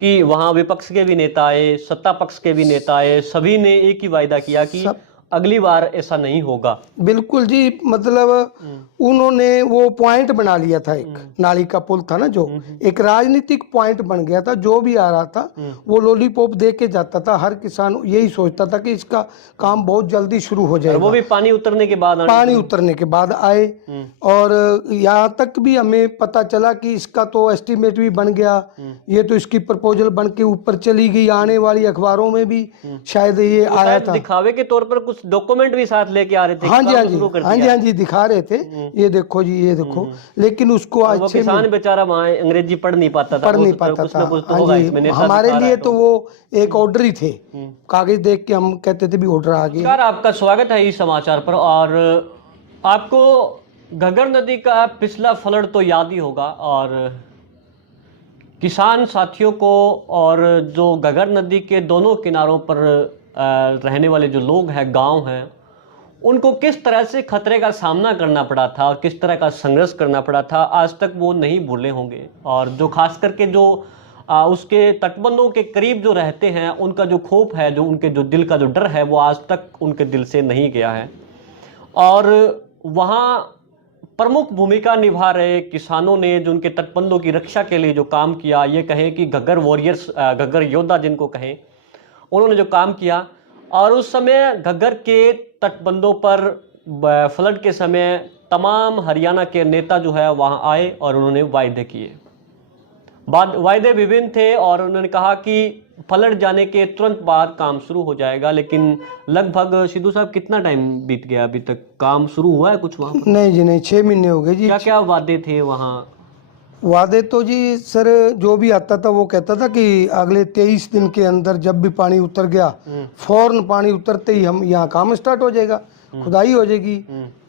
कि वहां विपक्ष के भी नेता आए, सत्ता पक्ष के भी नेता आए, सभी ने एक ही वायदा किया कि अगली बार ऐसा नहीं होगा। बिल्कुल जी, मतलब उन्होंने वो पॉइंट बना लिया था, एक नाली का पुल था ना जो एक राजनीतिक पॉइंट बन गया था। जो भी आ रहा था वो लॉलीपॉप दे के जाता था। हर किसान यही सोचता था कि इसका काम बहुत जल्दी शुरू हो जाएगा। वो भी पानी उतरने के बाद आए। और यहाँ तक भी हमें पता चला कि इसका तो एस्टीमेट भी बन गया, ये तो इसकी प्रपोजल बन के ऊपर चली गई। आने वाली अखबारों में भी शायद ये आया था। दिखावे के तौर पर कुछ डॉक्यूमेंट भी साथ लेके आ रहे थे। हाँ जी दिखा रहे थे, ये देखो जी, ये देखो। लेकिन उसको आज किसान बेचारा वहाँ अंग्रेजी पढ़ नहीं पाता था। हमारे लिए तो वो एक ऑर्डर ही थे, कागज देख के हम कहते थे भी ऑर्डर आ गया। आपका स्वागत है इस समाचार पर। और आपको घग्गर नदी का पिछला फ्लड तो याद ही होगा, और किसान साथियों को और जो घग्गर नदी के दोनों किनारों पर रहने वाले जो लोग हैं, गांव हैं, उनको किस तरह से खतरे का सामना करना पड़ा था और किस तरह का संघर्ष करना पड़ा था, आज तक वो नहीं भूले होंगे। और जो खास करके जो उसके तटबंधों के करीब जो रहते हैं, उनका जो खौफ है, जो उनके जो दिल का जो डर है, वो आज तक उनके दिल से नहीं गया है। और वहाँ प्रमुख भूमिका निभा रहे किसानों ने जो उनके तटबंधों की रक्षा के लिए जो काम किया, ये कहें कि घग्गर वॉरियर्स, घग्गर योद्धा जिनको कहें, उन्होंने जो काम किया। और उस समय घग्गर के तटबंधों पर फ्लड के समय तमाम हरियाणा के नेता जो है वहाँ आए और उन्होंने वायदे किए। वायदे विभिन्न थे और उन्होंने कहा कि फ्लड जाने के तुरंत बाद काम शुरू हो जाएगा। लेकिन लगभग सिद्धू साहब कितना टाइम बीत गया, अभी तक काम शुरू हुआ है कुछ वहाँ पर? नहीं जी नहीं, 6 महीने हो गए जी। क्या क्या वादे थे वहाँ? वादे तो जी सर, जो भी आता था वो कहता था कि अगले 23 दिन के अंदर जब भी पानी उतर गया, फौरन पानी उतरते ही हम यहाँ काम स्टार्ट हो जाएगा, खुदाई हो जाएगी,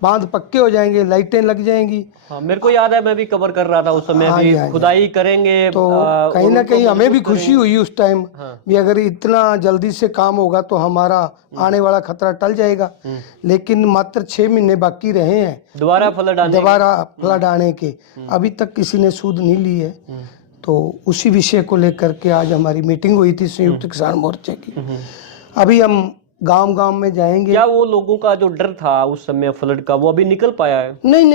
बांध पक्के हो जाएंगे, लाइटें लग जाएंगी। हाँ, मेरे को याद है, मैं भी कवर कर रहा था उस समय। भी खुदाई करेंगे तो कहीं ना कहीं हमें भी खुशी हुई उस टाइम भी, अगर इतना जल्दी से काम होगा तो हमारा आने वाला खतरा टल जाएगा। लेकिन मात्र 6 महीने बाकी रहे हैं दोबारा फ्लड आने के, अभी तक किसी ने सूद नहीं ली है। तो उसी विषय को लेकर के आज हमारी मीटिंग हुई थी संयुक्त किसान मोर्चे की। अभी हम गांव में जाएंगे। क्या वो लोगों का जो डर था उस समय फ्लड का, वो अभी निकल पाया है? नहीं,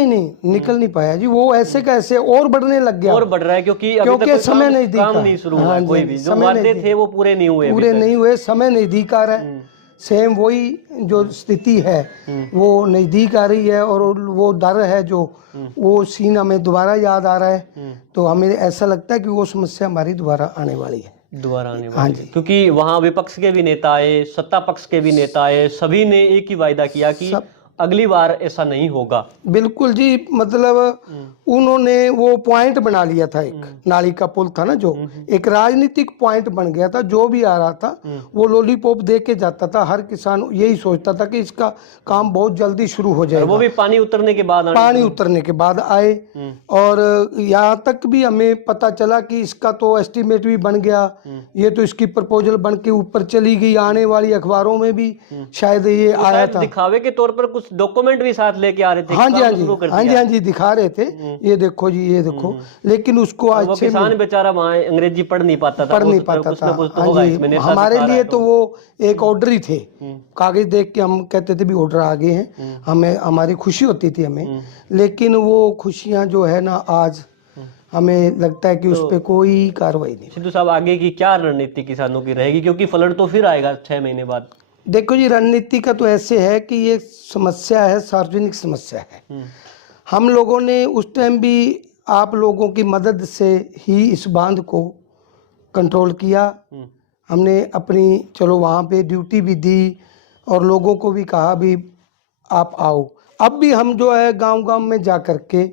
निकल नहीं पाया जी। वो ऐसे का ऐसे और बढ़ने लग गया, और बढ़ रहा है, क्योंकि समय नहीं शुरू हुआ। कोई भी जो वादे थे वो पूरे नहीं हुए, समय नजदीक आ रहा है। सेम वही जो स्थिति है वो नजदीक आ रही है, और वो डर है जो वो सीन हमें दोबारा याद आ रहा है। तो हमें ऐसा लगता है कि वो समस्या हमारी दोबारा आने वाली है। हाँ जी, क्योंकि वहाँ विपक्ष के भी नेता आए, सत्ता पक्ष के भी नेता आए, सभी ने एक ही वायदा किया कि अगली बार ऐसा नहीं होगा। बिल्कुल जी, मतलब उन्होंने वो पॉइंट बना लिया था, एक नाली का पुल था ना जो एक राजनीतिक पॉइंट बन गया था। जो भी आ रहा था वो लॉलीपॉप दे के जाता था। हर किसान यही सोचता था कि इसका काम बहुत जल्दी शुरू हो जाएगा। वो भी पानी उतरने के बाद आए। और यहाँ तक भी हमें पता चला कि इसका तो एस्टीमेट भी बन गया, ये तो इसकी प्रपोजल बन के ऊपर चली गई। आने वाली अखबारों में भी शायद ये आया था। दिखावे के तौर पर कुछ डॉक्यूमेंट भी साथ लेके आ रहे थे। हाँ जी दिखा रहे थे, ये देखो जी, ये देखो। लेकिन उसको आज किसान बेचारा वहाँ अंग्रेजी पढ़ नहीं पाता था। हमारे लिए तो वो एक ऑर्डर ही थे, कागज देख के हम कहते थे भी ऑर्डर आ गए हैं। हमें हमारी खुशी होती थी हमें। लेकिन वो खुशियां जो है ना, आज हमें लगता है कि उस पर कोई कार्रवाई नहीं। सिद्धू साहब, आगे की क्या रणनीति किसानों की रहेगी, क्योंकि फ्लड तो फिर आएगा 6 महीने बाद? देखो जी, रणनीति का तो ऐसे है कि ये समस्या है, सार्वजनिक समस्या है। हम लोगों ने उस टाइम भी आप लोगों की मदद से ही इस बांध को कंट्रोल किया। हमने अपनी चलो वहाँ पे ड्यूटी भी दी और लोगों को भी कहा भी आप आओ। अब भी हम जो है गांव में जा कर के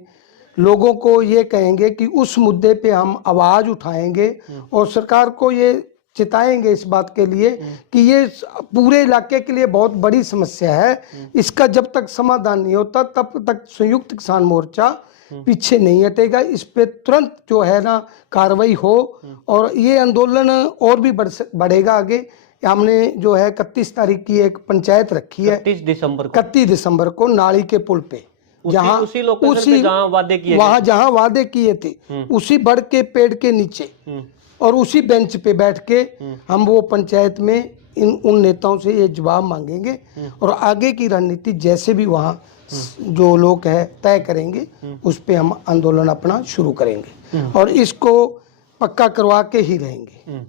लोगों को ये कहेंगे कि उस मुद्दे पे हम आवाज़ उठाएंगे और सरकार को ये चिताएंगे इस बात के लिए कि ये पूरे इलाके के लिए बहुत बड़ी समस्या है। इसका जब तक समाधान नहीं होता तब तक संयुक्त किसान मोर्चा पीछे नहीं हटेगा। इस पे तुरंत जो है ना कार्रवाई हो और ये आंदोलन और भी बढ़ेगा आगे। हमने जो है 31 तारीख की एक पंचायत रखी है, 31 दिसंबर को नाली के पुल पे, जहाँ वादे किए थे, उसी बढ़ के पेड़ के नीचे और उसी बेंच पे बैठ के हम वो पंचायत में उन नेताओं से ये जवाब मांगेंगे और आगे की रणनीति जैसे भी वहाँ जो लोग है तय करेंगे उस पे हम आंदोलन अपना शुरू करेंगे और इसको पक्का करवा के ही रहेंगे।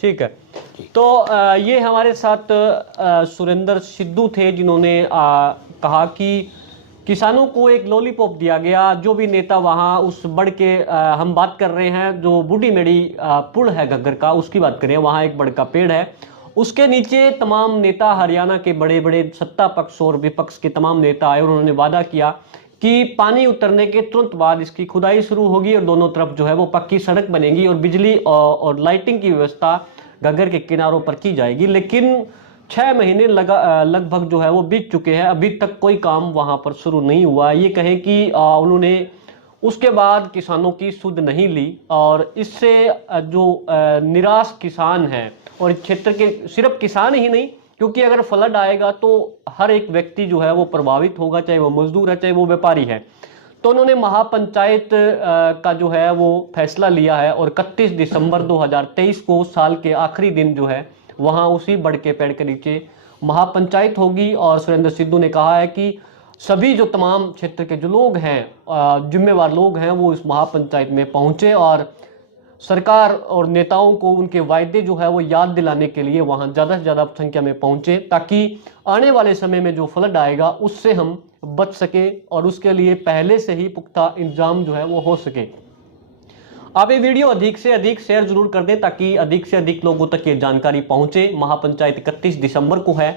ठीक है। तो ये हमारे साथ सुरेंद्र सिद्धू थे, जिन्होंने कहा कि किसानों को एक लॉलीपॉप दिया गया। जो भी नेता वहाँ उस बढ़ के हम बात कर रहे हैं, जो बूढ़ी मेड़ी पुल है घग्गर का, उसकी बात करें, वहाँ एक बड़ का पेड़ है, उसके नीचे तमाम नेता, हरियाणा के बड़े बड़े सत्ता पक्ष और विपक्ष के तमाम नेता आए और उन्होंने वादा किया कि पानी उतरने के तुरंत बाद इसकी खुदाई शुरू होगी और दोनों तरफ जो है वो पक्की सड़क बनेगी और बिजली और लाइटिंग की व्यवस्था घग्गर के किनारों पर की जाएगी। लेकिन 6 महीने लगभग जो है वो बीत चुके हैं, अभी तक कोई काम वहां पर शुरू नहीं हुआ। ये कहें कि उन्होंने उसके बाद किसानों की सुध नहीं ली और इससे जो निराश किसान हैं, और क्षेत्र के सिर्फ किसान ही नहीं, क्योंकि अगर फ्लड आएगा तो हर एक व्यक्ति जो है वो प्रभावित होगा, चाहे वो मजदूर है चाहे वो व्यापारी है। तो उन्होंने महापंचायत का जो है वो फैसला लिया है और 31 दिसंबर 2023 को साल के आखिरी दिन जो है वहाँ उसी बड़ के पेड़ के नीचे महापंचायत होगी। और सुरेंद्र सिद्धू ने कहा है कि सभी जो तमाम क्षेत्र के जो लोग हैं, जिम्मेवार लोग हैं, वो इस महापंचायत में पहुंचे और सरकार और नेताओं को उनके वायदे जो है वो याद दिलाने के लिए वहाँ ज़्यादा से ज़्यादा संख्या में पहुंचे, ताकि आने वाले समय में जो फ्लड आएगा उससे हम बच सके और उसके लिए पहले से ही पुख्ता इंतजाम जो है वो हो सके। आप ये वीडियो अधिक से अधिक शेयर जरूर कर दें ताकि अधिक से अधिक लोगों तक ये जानकारी पहुंचे। महापंचायत 31 दिसंबर को है